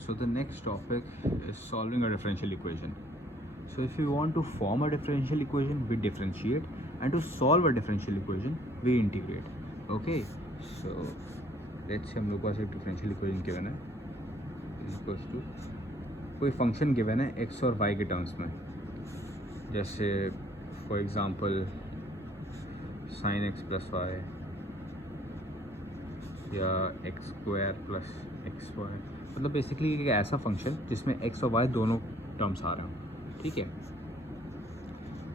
So the next topic is solving a differential equation. So if you want to form a differential equation, we differentiate, and to solve a differential equation, we integrate. Okay. So let's say हम लोग को पास एक differential equation given है equals to कोई function given है x और y के terms में, जैसे for example sin x plus y या x square plus xy, मतलब बेसिकली एक ऐसा फंक्शन जिसमें x और y दोनों टर्म्स आ रहे हों. ठीक है.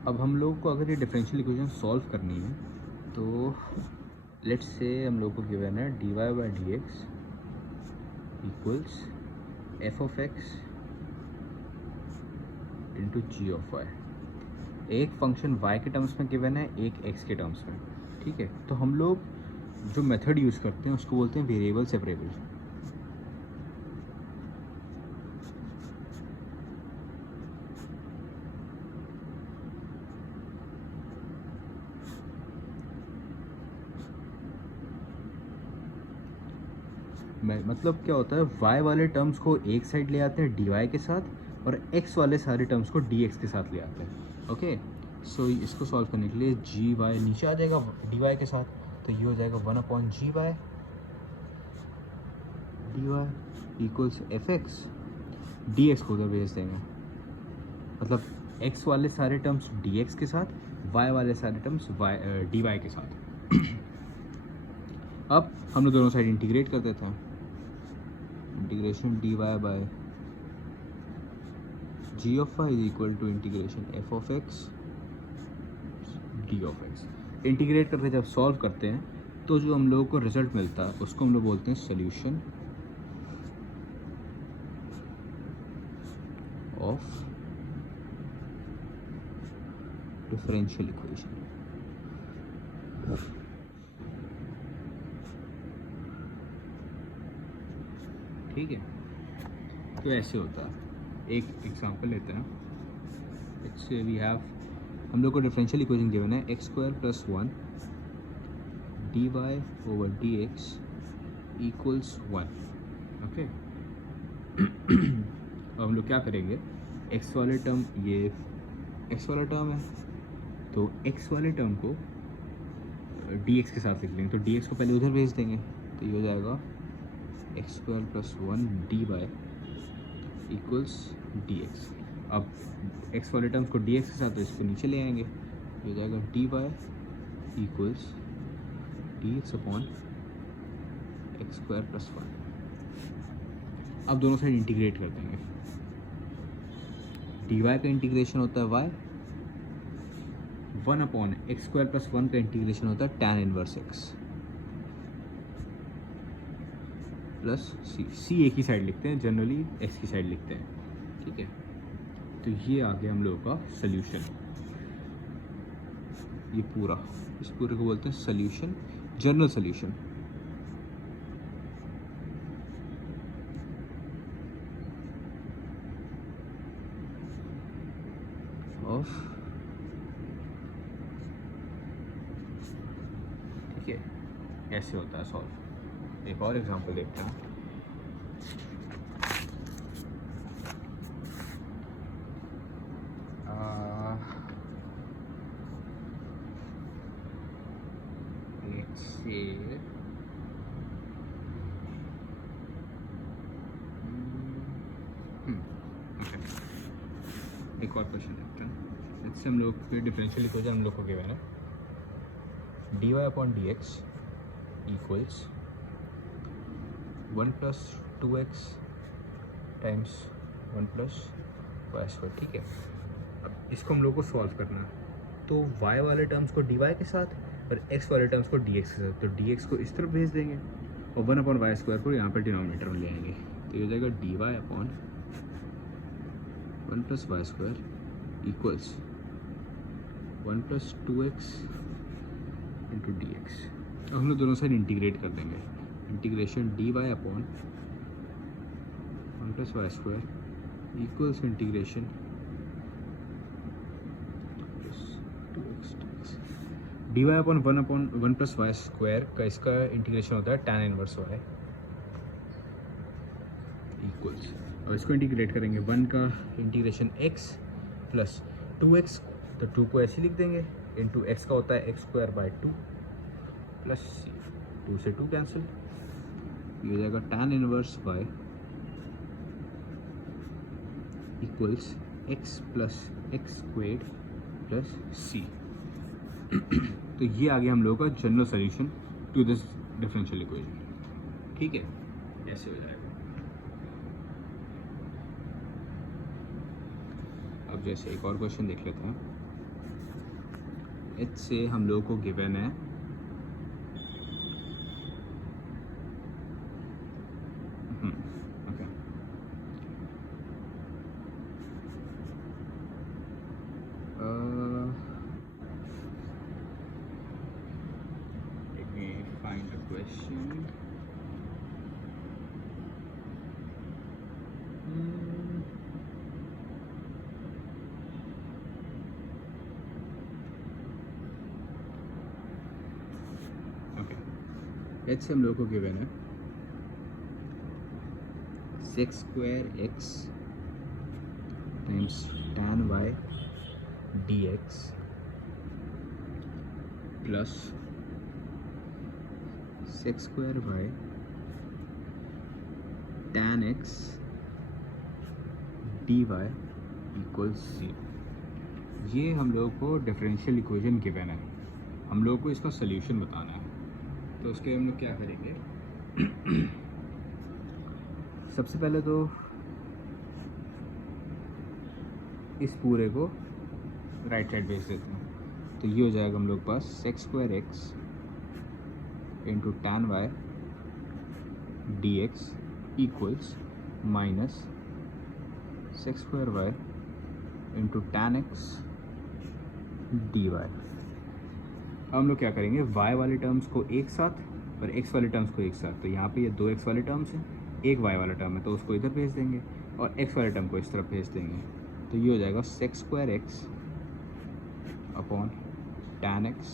अब हम लोग को अगर ये डिफरेंशियल इक्वेशन सॉल्व करनी है तो लेट्स से हम लोग को गिवन है dy by d x equals f of x into g of y. एक फंक्शन y के टर्म्स में गिवन है, एक x के टर्म्स में. ठीक है. तो हम लोग जो मेथड यूज़ करते हैं उसको बोलते हैं वेरिएबल सेपरेबल. मतलब क्या होता है, y वाले टर्म्स को एक साइड ले आते हैं dy के साथ और x वाले सारे टर्म्स को dx के साथ ले आते हैं. ओके. सो इसको सॉल्व करने के लिए जी वाई नीचे आ जाएगा dy के साथ, तो ये हो जाएगा 1/g y d y equals f x. D x को उधर भेज देंगे, मतलब x वाले सारे टर्म्स dx के साथ, y वाले सारे टर्म्स dy के साथ. अब हम लोग दोनों साइड इंटीग्रेट कर देते हैं. इंटीग्रेशन dy बाय g ऑफ y is equal to integration f ऑफ x d ऑफ x. इंटीग्रेट करके जब सॉल्व करते हैं तो जो हम लोगों को रिजल्ट मिलता है उसको हम लोग बोलते हैं सोल्यूशन ऑफ डिफरेंशियल इक्वेशन. ठीक है. तो ऐसे होता है. एक एग्जांपल लेते हैं. लेट्स से वी हैव, हम लोग को डिफरेंशियल इक्वेशन गिवन है x square plus 1 d y over d x equals 1. Okay. अब हम लोग क्या करेंगे, एक्स वाले टर्म, ये एक्स वाला टर्म है तो एक्स वाले टर्म को डी एक्स के साथ लिख लेंगे. तो डी एक्स को पहले उधर भेज देंगे, तो ये हो जाएगा x square plus 1 d y equals d x. अब x वाले टर्म्स को dx के साथ, तो इसको नीचे ले आएंगे, हो जाएगा dy equals dx upon x square plus 1. अब दोनों साइड इंटीग्रेट कर देंगे. dy का इंटीग्रेशन होता है y, 1 upon x square plus 1 का इंटीग्रेशन होता है tan inverse x plus c एक ही साइड लिखते हैं, जनरली x की साइड लिखते हैं. ठीक है. तो ये आ गया हम लोगों का सोल्यूशन. ये पूरा, इस पूरे को बोलते हैं सोल्यूशन, जनरल सोल्यूशन. ऑफ, ठीक है. ऐसे होता है सॉल्व. एक और एग्जांपल देखते हैं. एक और क्वेश्चन देखते हैं. इससे हम लोग के डिफरेंशियल इक्वेशन हम लोग को गिवन है d y upon d x equals 1 plus 2x times 1 plus y square. ठीक है. अब इसको हम लोग को सॉल्व करना है, तो y वाले टर्म्स को dy के साथ और x वाले टर्म्स को dx के साथ, तो dx को इस तरफ भेज देंगे और 1 अपॉन वाई स्क्वायर को यहाँ पर डिनोमिनेटर में ले आएंगे. तो ये हो जाएगा dy upon 1 plus y square equals 1 plus 2x into d x. अब हम लोग दोनों साइड इंटीग्रेट कर देंगे. Integration dy upon 1 plus y square equals integration d y upon 1 plus y square का इसका इंटीग्रेशन होता है tan inverse y equals equals, अब इसको इंटीग्रेट करेंगे, 1 का इंटीग्रेशन x प्लस 2x, तो 2 को ऐसे लिख देंगे, इंटू एक्स का होता है x² 2 प्लस c, 2 से 2 कैंसिल, ये हो जाएगा tan inverse y equals x plus x² plus c। तो ये आ गया हम लोगों का general solution to this differential equation. ठीक है, ऐसे हो जाएगा। अब जैसे एक और क्वेश्चन देख लेते हैं। एच से हम लोगों को गिवन है okay, let me find a question. H से हम लोग को गिवन है sec² x times tan y dx plus sec² y tan x dy equals c। ये हम लोग को डिफरेंशियल इक्वेशन गिवन है, हम लोग को इसका सल्यूशन बताना है। तो उसके हम लोग क्या करेंगे, सबसे पहले तो इस पूरे को राइट साइड भेज देते हैं, तो ये हो जाएगा हम लोग पास sec² x into tan y dx equals minus sec² y into tan x dy। हम लोग क्या करेंगे, y वाले टर्म्स को एक साथ और x वाले टर्म्स को एक साथ, तो यहाँ पे ये 2x वाले टर्म्स हैं, एक y वाला टर्म है, तो उसको इधर भेज देंगे और x वाले टर्म को इस तरफ भेज देंगे, तो ये हो जाएगा sec² x upon tan x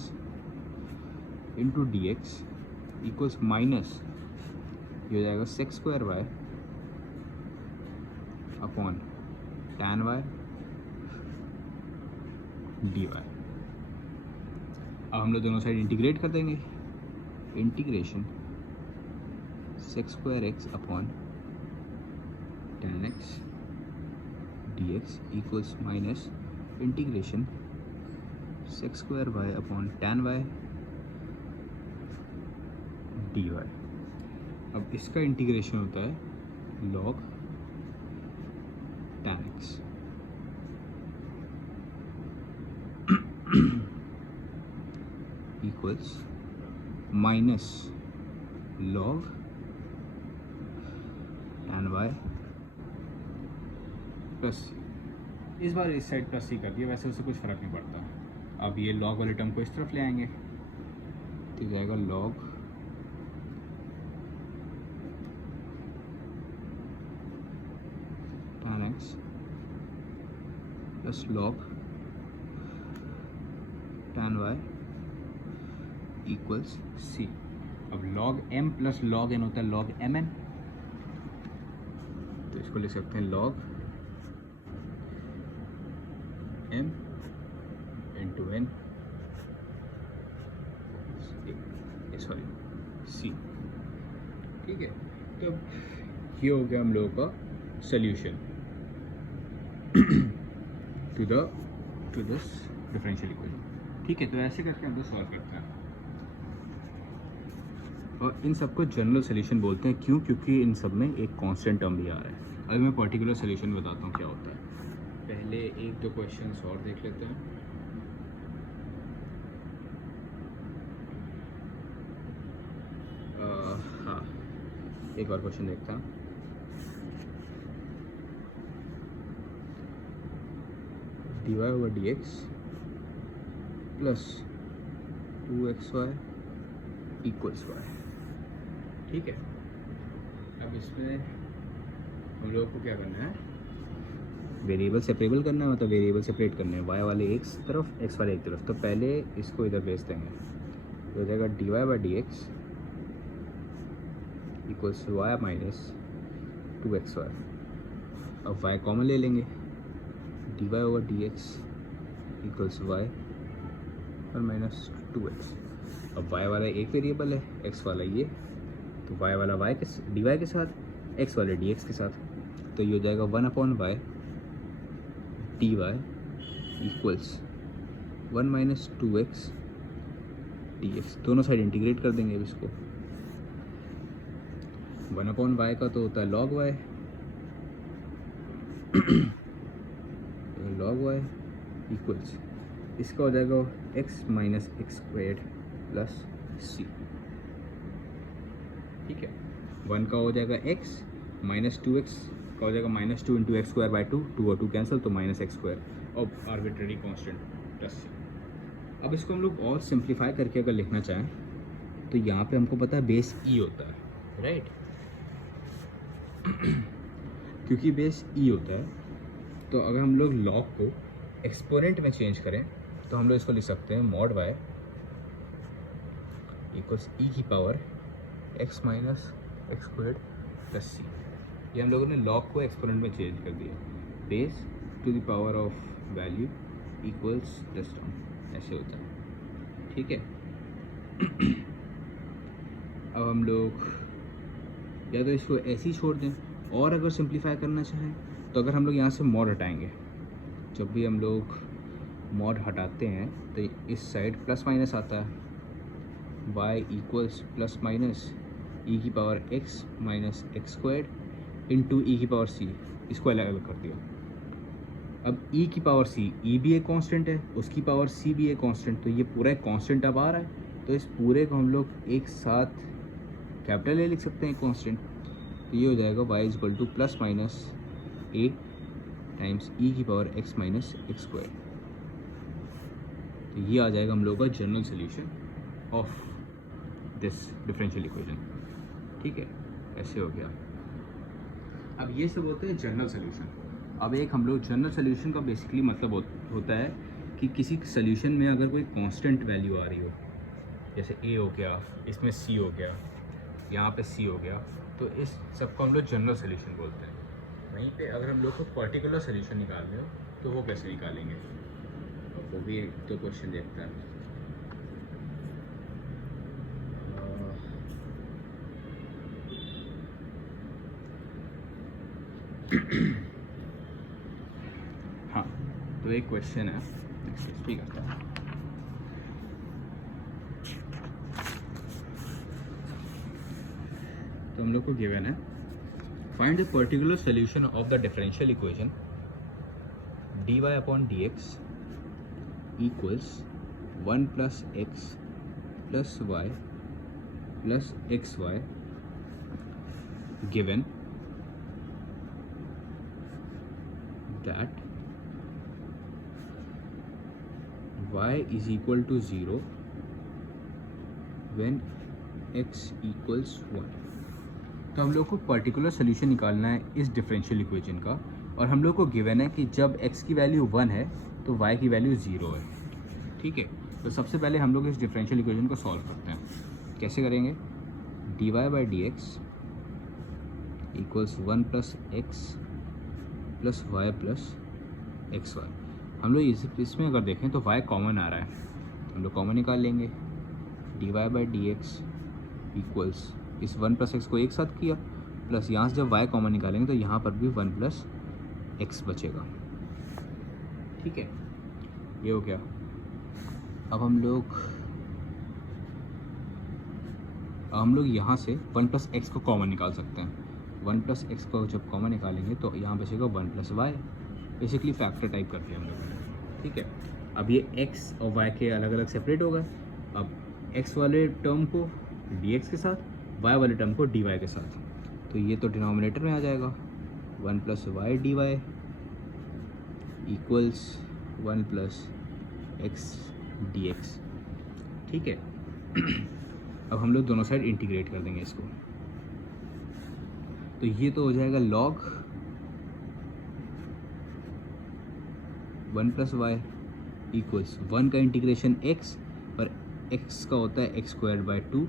into d x equals minus, ये हो जाएगा sec² y upon tan y dy। अब हम लोग दोनों साइड इंटीग्रेट कर देंगे, integration sec² x upon tan x dx equals minus integration sec² y upon tan y dy। अब इसका इंटीग्रेशन होता है log tan x equals minus log tan y plus, इस बार इस साइड प्लस ही कर दिया, वैसे उससे कुछ फ़र्क नहीं पड़ता। अब ये log वाले टर्म को इस तरफ ले आएंगे, तो जाएगा log tan x plus log tan y equals c। अब log m plus log n होता है log mn, तो इसको लिख सकते हैं log m into n sorry c। ठीक है, तो ये हो गया हम लोगों का solution to this differential equation. ठीक है, तो ऐसे करके हम लोग सॉल्व करते हैं और इन सबको जनरल सॉल्यूशन बोलते हैं। क्यों? क्योंकि इन सब में एक कांस्टेंट टर्म भी आ रहा है। अभी मैं पर्टिकुलर सॉल्यूशन बताता हूँ क्या होता है। पहले एक दो क्वेश्चंस और देख लेते हैं। हाँ, एक और क्वेश्चन देखता हूँ। dy/dx plus 2xy equals y। ठीक है, अब इसमें हम लोगों को क्या करना है, वेरिएबल सेपरेबल करना है, मतलब वेरिएबल सेपरेट करने हैं, y वाले एक तरफ x वाले एक तरफ। तो पहले इसको इधर भेज देंगे, तो हो जाएगा dy/dx equals y minus 2xy। अब y कॉमन ले लेंगे, dy over d x equals y और माइनस 2x। अब y वाला एक वेरिएबल है, x वाला ये, तो y वाला y के dy के साथ, x वाले dx के साथ, तो ये हो जाएगा 1/y dy equals 1 minus 2x dx। दोनों साइड इंटीग्रेट कर देंगे अब इसको। 1/y का तो होता है log y, log y equals इसका हो जाएगा x minus x squared plus c. ठीक है, 1 का हो जाएगा x माइनस 2x का हो जाएगा minus 2 into x square by 2, 2 और 2 कैंसिल, तो माइनस एक्स स्क्वायर और आर्बिट्रेरी कांस्टेंट प्लस सी। अब इसको हम लोग और सिंप्लीफाई करके अगर लिखना चाहें तो यहाँ पे हमको पता है बेस ई होता है, राइट। क्योंकि बेस ई होता है तो अगर हम लोग लॉग को एक्सपोनेंट में चेंज करें तो हम लोग इसको लिख सकते हैं मॉड वाई इक्वल्स ई की power x minus x squared plus c. ये हम लोगों ने लॉग को एक्सपोनेंट में चेंज कर दिया, base to the power of value equals this term, ऐसे होता है। ठीक है, अब हम लोग या तो इसको ऐसे ही छोड़ दें, और अगर सिंप्लीफाई करना चाहें तो अगर हम लोग यहाँ से मॉड हटाएंगे, जब भी हम लोग मॉड हटाते हैं तो इस साइड प्लस माइनस आता है, y equals plus minus e की power x minus x squared into e की पावर c, इसको अलग अलग कर दिया। अब e की पावर c, e भी एक कांस्टेंट है, उसकी पावर c भी एक कांस्टेंट, तो ये पूरा एक कांस्टेंट अब आ रहा है, तो इस पूरे को हम लोग एक साथ कैपिटल ए लिख सकते हैं कांस्टेंट। तो ये हो जाएगा y equal to plus minus a times e की power x minus x square. तो ये आ जाएगा हम लोगों का general solution of this differential equation. ठीक है, ऐसे हो गया। अब ये सब होते हैं जनरल सोल्यूशन। अब एक हम लोग जनरल सोल्यूशन का बेसिकली मतलब होता है कि किसी सोल्यूशन में अगर कोई कांस्टेंट वैल्यू आ रही हो, जैसे a हो गया, इसमें c हो गया, यहाँ पे c हो गया, तो इस सबको हम लोग जनरल सोल्यूशन बोलते हैं। वहीं पे अगर हम लोग को पर्टिकुलर सोल्यूशन निकालने हो तो वो कैसे निकालेंगे, वो भी एक तो क्वेश्चन देखता है। हाँ, तो एक क्वेश्चन है, नेक्स्ट स्पीक करता है। तो हम लोग को गिवन है find the particular solution of the differential equation dy upon dx equals 1 plus x plus y plus x y given that y is equal to 0 when x equals 1। तो हम लोग को पर्टिकुलर सोल्यूशन निकालना है इस differential equation का, और हम लोग को गिवन है कि जब x की वैल्यू 1 है तो y की वैल्यू 0 है। ठीक है, तो सबसे पहले हम लोग इस डिफरेंशियल इक्वेशन को सॉल्व करते हैं। कैसे करेंगे, dy by d x equals 1 plus x plus y plus x y. हम लोग इसमें अगर देखें तो y कॉमन आ रहा है, तो हम लोग कॉमन निकाल लेंगे। dy by d x equals इस 1 प्लस एक्स को एक साथ किया, प्लस यहाँ से जब y कॉमन निकालेंगे तो यहाँ पर भी 1 प्लस एक्स बचेगा। ठीक है, ये हो गया। अब हम लोग यहाँ से 1 प्लस एक्स को कॉमन निकाल सकते हैं। 1 प्लस एक्स को जब कॉमन निकालेंगे तो यहाँ बचेगा 1 plus y. Basically factor type करते हैं हम लोगों ने। ठीक है, अब ये x और y के अलग अलग सेपरेट हो गए। अब x वाले टर्म को dx के साथ, y वाले टर्म को dy के साथ, तो ये तो डिनोमिनेटर में आ जाएगा। 1 plus y d y equals 1 plus x d x. ठीक है, अब हम लोग दोनों साइड इंटीग्रेट कर देंगे इसको, तो ये तो हो जाएगा log 1 प्लस वाई इक्वल्स 1 का इंटीग्रेशन x और x का होता है x square by 2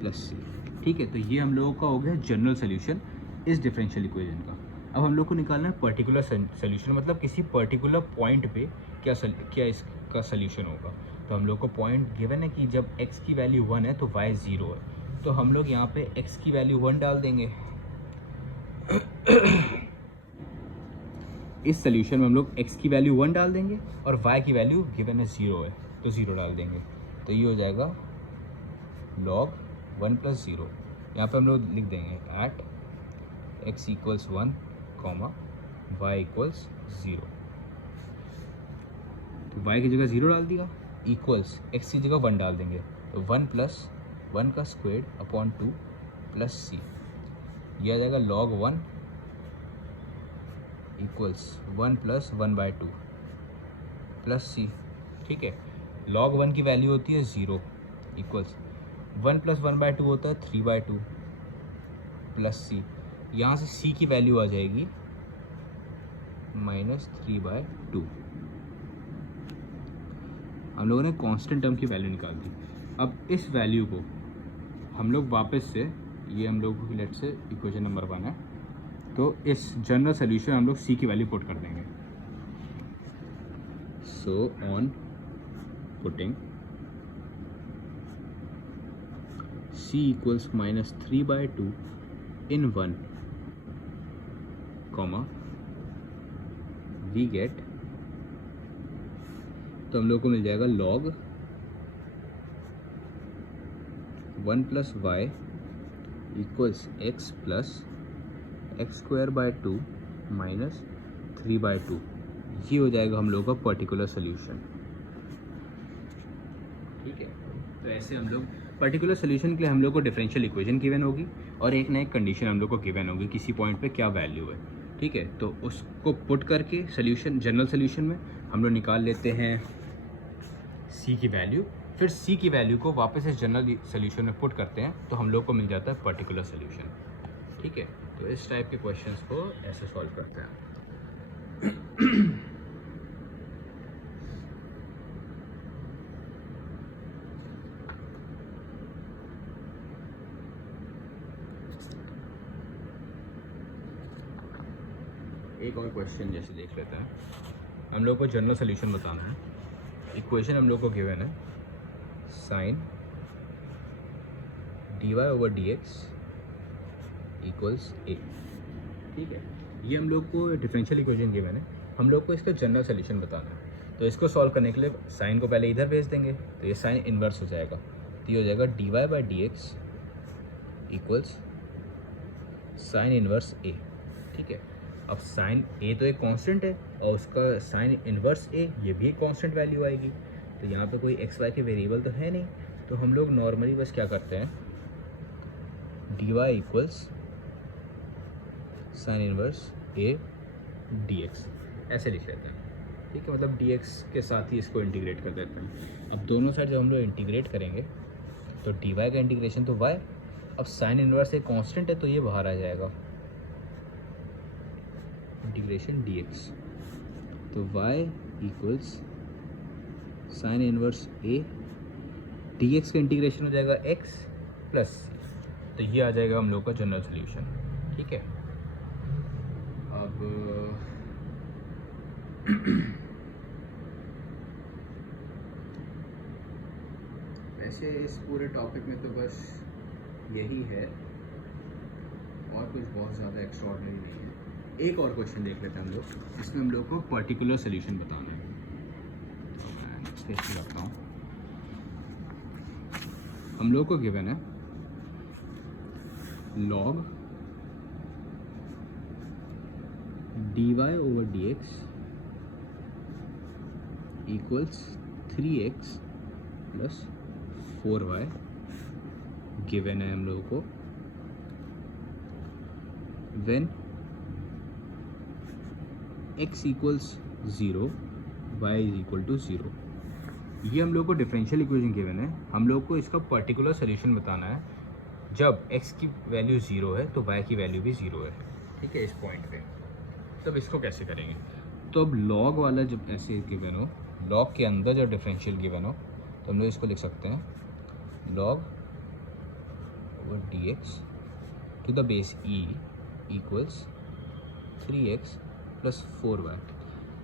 plus c. ठीक है, तो ये हम लोगों का हो गया जनरल सोल्यूशन इस डिफरेंशियल इक्वेशन का। अब हम लोग को निकालना है पर्टिकुलर सोल्यूशन, मतलब किसी पर्टिकुलर पॉइंट पे क्या इसका सोल्यूशन होगा। तो हम लोग को पॉइंट गिवन है कि जब x की वैल्यू 1 है तो y 0 है, तो हम लोग यहाँ पे x की वैल्यू 1 डाल देंगे। इस सोल्यूशन में हम लोग x की वैल्यू 1 डाल देंगे और y की वैल्यू गिवन है 0 है तो 0 डाल देंगे। तो ये हो जाएगा log 1 + 0। यहाँ पे हम लोग लिख देंगे एट x = 1, y = 0। तो y की जगह 0 डाल दिया, इक्वल्स x की जगह 1 डाल देंगे, तो 1 + 1 का स्क्वायर अपॉन 2 + c। यह आ जाएगा log 1 इक्वल्स 1 + 1/2 प्लस c। ठीक है, log 1 की वैल्यू होती है 0 इक्वल्स 1 + 1/2 होता है 3/2 प्लस c। यहाँ से c की वैल्यू आ जाएगी -3/2। हम लोगों ने कांस्टेंट टर्म की वैल्यू निकाल दी। अब इस वैल्यू को हम लोग वापस से, ये हम लोग लेट से इक्वेशन नंबर 1 है, तो इस जनरल सोल्यूशन हम लोग c की वैल्यू पुट कर देंगे। So on putting c = -3/2 in 1, we get, तो हम लोग को मिल जाएगा log 1 + y = x + x²/2 - 3/2। ये हो जाएगा हम लोग का पर्टिकुलर सोल्यूशन। ठीक है, तो ऐसे हम लोग पर्टिकुलर सोल्यूशन के लिए हम लोग को डिफरेंशियल इक्वेशन गिवन होगी और एक ना एक कंडीशन हम लोग को गिवन होगी किसी पॉइंट पे क्या वैल्यू है। ठीक है, तो उसको पुट करके सोल्यूशन, जनरल सोल्यूशन में हम लोग निकाल लेते हैं c की वैल्यू, फिर c की वैल्यू को वापस इस जनरल सोल्यूशन में पुट करते हैं तो हम लोग को मिल जाता है पर्टिकुलर सोल्यूशन। ठीक है, तो इस टाइप के क्वेश्चंस को ऐसे सॉल्व करते हैं। एक और क्वेश्चन जैसे देख लेते हैं। हम लोग को जनरल सोल्यूशन बताना है। इक्वेशन हम लोग को गिवन है sin dy/dx = a। ठीक है, ये हम लोग को डिफरेंशियल इक्वेशन गिवन है, हम लोग को इसका जनरल सोल्यूशन बताना है। तो इसको सॉल्व करने के लिए साइन को पहले इधर भेज देंगे, तो ये साइन इन्वर्स हो जाएगा, तो ये हो जाएगा dy/dx = sin इन्वर्स a। ठीक है, अब साइन a तो एक कांस्टेंट है और उसका साइन इन्वर्स a ये भी एक कांस्टेंट वैल्यू आएगी। तो यहाँ पे कोई एक्स वाई के वेरिएबल तो है नहीं, तो हम लोग नॉर्मली बस क्या करते हैं, dy = sin inverse a dx ऐसे लिख लेते हैं। ठीक है, मतलब dx के साथ ही इसको इंटीग्रेट कर देते हैं। अब दोनों साइड जब हम लोग इंटीग्रेट करेंगे तो dy का इंटीग्रेशन तो y, अब साइन इन्वर्स एक कांस्टेंट है तो ये बाहर आ जाएगा, इंटीग्रेशन dx, तो y = sin inverse a dx का इंटीग्रेशन हो जाएगा x + तो ये आ जाएगा हम लोग का जनरल सोल्यूशन। ठीक है, अब वैसे इस पूरे टॉपिक में तो बस यही है और कुछ बहुत ज़्यादा एक्स्ट्राऑर्डिनरी नहीं है। एक और क्वेश्चन देख लेते हैं हम लोग, इसमें हम लोग को पर्टिकुलर सोल्यूशन बताना है। तो मैं स्केच पे रखता हूँ। हम लोग को गिवन है log dy/dx = 3x + 4y given है हम लोगों को when x = 0 y = 0। ये हम लोग को डिफरेंशियल इक्वेशन गिवन है, हम लोग को इसका पर्टिकुलर सोल्यूशन बताना है जब x की वैल्यू 0 है तो y की वैल्यू भी 0 है। ठीक है, इस पॉइंट पे तब इसको कैसे करेंगे, तो अब log वाला जब ऐसे गिवन हो, log के अंदर जब डिफरेंशियल गिवन हो तो हम लोग इसको लिख सकते हैं log dx to the base e = 3x plus 4y।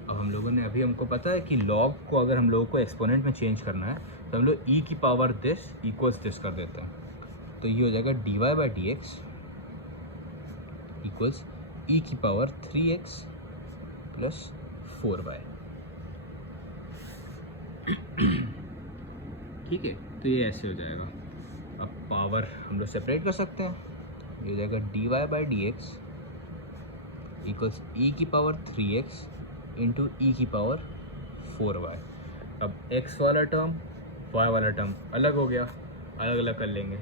अब हम लोगों ने अभी हमको पता है कि लॉग को अगर हम लोगों को एक्सपोनेंट में चेंज करना है तो हम लोग e की पावर दिस इक्वल्स दिस कर देते हैं। तो ये हो जाएगा dy/dx इक्वल्स e की पावर 3x प्लस 4y। ठीक है, तो ये ऐसे हो जाएगा। अब पावर हम लोग सेपरेट कर सकते हैं, ये हो जाएगा dy/dx इक्वल्स e की पावर 3x इंटू ई की पावर 4y। अब x वाला टर्म y वाला टर्म अलग हो गया, अलग अलग कर लेंगे,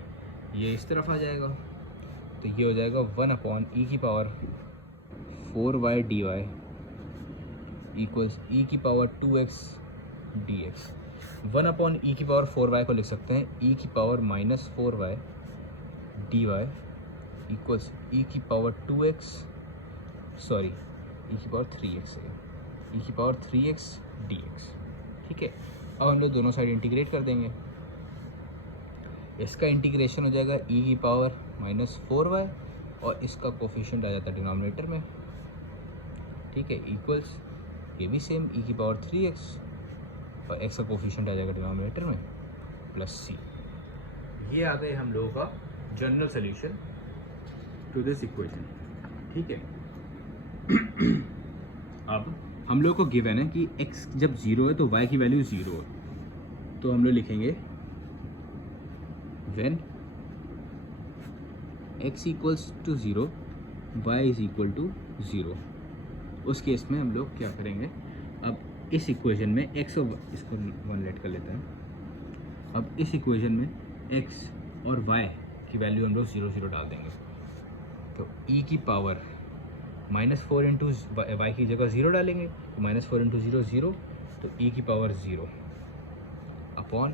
ये इस तरफ आ जाएगा। तो ये हो जाएगा 1/e की power 4y dy equals e की पावर 2x dx। 1/e की पावर 4y को लिख सकते हैं e की power minus 4y dy equals e की पावर 2x सॉरी e की पावर 3x है, e की पावर 3x dx। ठीक है, अब हम लोग दोनों साइड इंटीग्रेट कर देंगे। इसका इंटीग्रेशन हो जाएगा e की पावर माइनस 4y और इसका कोफिशिएंट आ जाता है डिनोमिनेटर में। ठीक है, इक्वल्स ये भी सेम e की पावर 3x और x का कोफिशिएंट आ जाएगा डिनोमिनेटर में प्लस c। ये आ गए हम लोगों का general solution to this equation. ठीक है, अब हम लोग को गिवन है कि x जब 0 है तो y की वैल्यू 0 है। तो हम लोग लिखेंगे when x equals to 0 y is equal to 0। उस केस में हम लोग क्या करेंगे, अब इस इक्वेशन में x और इसको 1 लेट कर लेते हैं। अब इस इक्वेशन में x और y की वैल्यू हम लोग 0 0 डाल देंगे। तो e की पावर -4 इंटू वाई की जगह 0 डालेंगे, तो -4 इंटू 0 0, तो e की पावर 0 अपॉन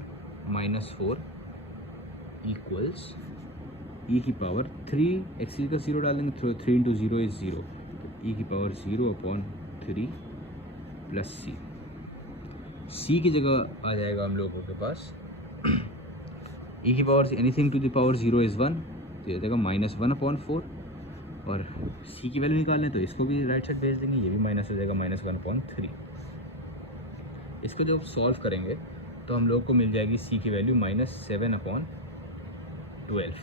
-4 इक्वल्स e की पावर 3 x की जगह 0 डालेंगे, तो 3 इंटू 0 इज 0, तो e की पावर 0 अपॉन 3 प्लस c की जगह आ जाएगा हम लोगों के पास e की power anything to the power 0 is 1, तो ये जाएगा -1/4 और c की वैल्यू निकालें तो इसको भी राइट साइड भेज देंगे, ये भी माइनस हो जाएगा -1/3। इसको जब सॉल्व करेंगे तो हम लोग को मिल जाएगी c की वैल्यू -7/12।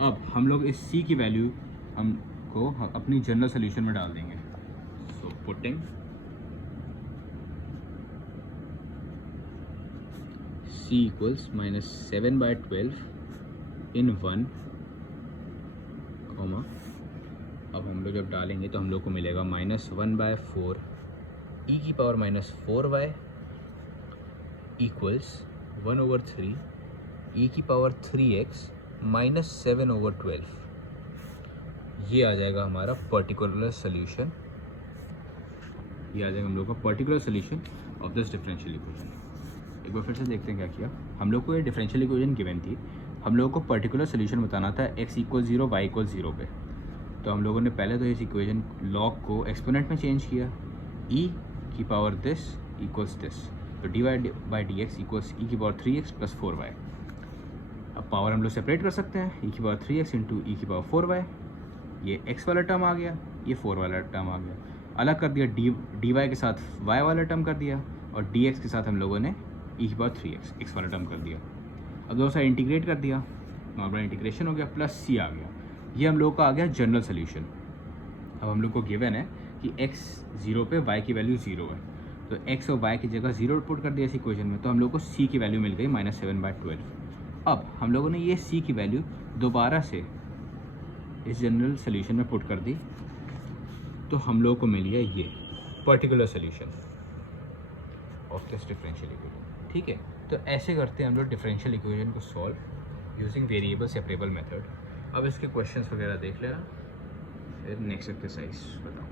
अब हम लोग इस c की वैल्यू हमको अपनी जनरल सोल्यूशन में डाल देंगे। सो पुटिंग c इक्वल्स -7/12 इन 1 कॉमा, अब हम लोग जब डालेंगे तो हम लोग को मिलेगा -1/4 e की पावर -4y इक्वल्स 1/3 e की पावर 3x -7/12। ये आ जाएगा हमारा पर्टिकुलर सोल्यूशन, ये आ जाएगा हम लोग का particular solution of this differential equation. एक बार फिर से देखते हैं क्या किया। हम लोग को ये डिफरेंशियल इक्वेशन गिवन थी, हम लोगों को पर्टिकुलर सोल्यूशन बताना था x = 0 y = 0 पे। तो हम लोगों ने पहले तो इस इक्वेशन लॉग को एक्सपोनेंट में चेंज किया, e की पावर दिस इक्वल्स दिस, तो dy/dx इक्वल्स e की पावर 3x प्लस 4y। अब पावर हम लोग सेपरेट कर सकते हैं, e की पावर 3x इंटू e की पावर 4y, ये x वाला टर्म आ गया, ये 4 वाला टर्म आ गया, अलग कर दिया, dy के साथ y वाला टर्म कर दिया और dx के साथ हम लोगों ने e की पावर 3x x वाला टर्म कर दिया। अब दोनों साइड इंटीग्रेट कर दिया, नॉर्मल इंटीग्रेशन हो गया, प्लस c आ गया। ये हम लोग का आ गया जनरल सोल्यूशन। अब हम लोग को गिवन है कि x 0 पे y की वैल्यू 0 है, तो x और y की जगह 0 पुट कर दिया इस इक्वेशन में, तो हम लोग को c की वैल्यू मिल गई -7/12। अब हम लोगों ने ये c की वैल्यू दोबारा से इस जनरल सोल्यूशन में पुट कर दी, तो हम लोग को मिल गया ये particular solution of this differential equation. ठीक है, तो ऐसे करते हैं हम लोग डिफरेंशियल इक्वेशन को solve using variable separable method. अब इसके क्वेश्चंस वगैरह देख लेना, फिर नेक्स्ट एक्सरसाइज बताऊँ।